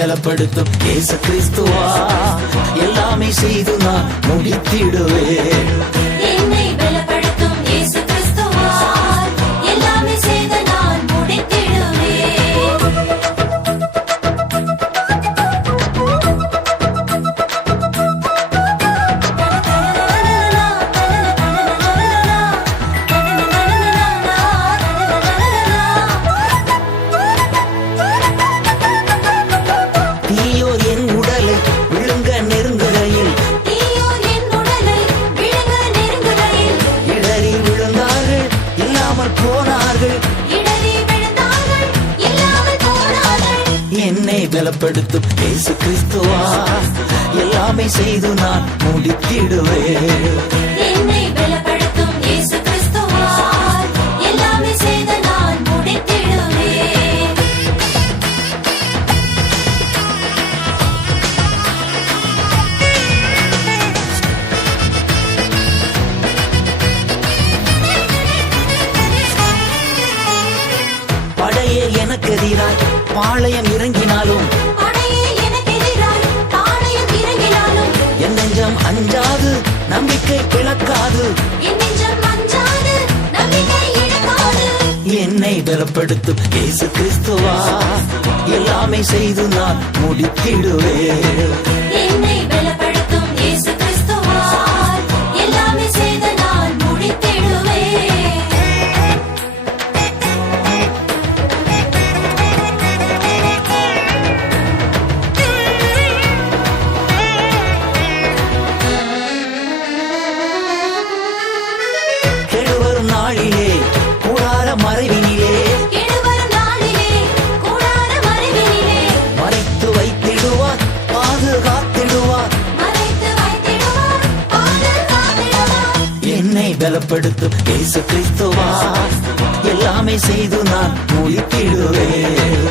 பலப்படுத்தும் இயேசு கிறிஸ்துவா எல்லாமே செய்து நான் முடித்திடுவேன். என்னை பலப்படுத்தும் இயேசு கிறிஸ்துவா எல்லாமே செய்து நான் முடித்திடுவேன். தீயோர் என் உடலை விழுங்க நெருங்குகையில் இடறி விழுந்தார்கள் இல்லாமல் போனார்கள். என்னை பலப்படுத்தும் இயேசு கிறிஸ்துவா எல்லாமே செய்து நான் முடித்திடுவேன். என்னை பலப்படுத்தும் இயேசு கிறிஸ்துவா எல்லாமே செய்து நான் முடித்திடுவேன். படையே எனக்கு எதிராய் பாளையம் இறங்கினாலும் படையே எனக்கு எதிராய் பாளையம் இறங்கினாலும் என் நெஞ்சம் அஞ்சாது நம்பிக்கை பிளக்காது. என் நெஞ்சம் அஞ்சாது நம்பிக்கை இழக்காது. என்னை பலப்படுத்தும் இயேசு கிறிஸ்துவா எல்லாமே செய்து நான் முடித்திடுவேன். என்னை பலப்படுத்தும் இயேசு கிறிஸ்துவா எல்லாமே செய்து நான் முடித்திடுவேன். கெடுவரும் நாளிலே கூடார மறைவினிலே கெடுவரும் நாளிலே கூடார மறைவினிலே மறைத்து வைத்திடுவார் பாதுகாத்திடுவார். மறைத்து வைத்திடுவார் பாதுகாத்திடுவார். என்னை பலப்படுத்தும் இயேசு கிறிஸ்துவா எல்லாமே செய்து நான் முடித்திடுவேன்.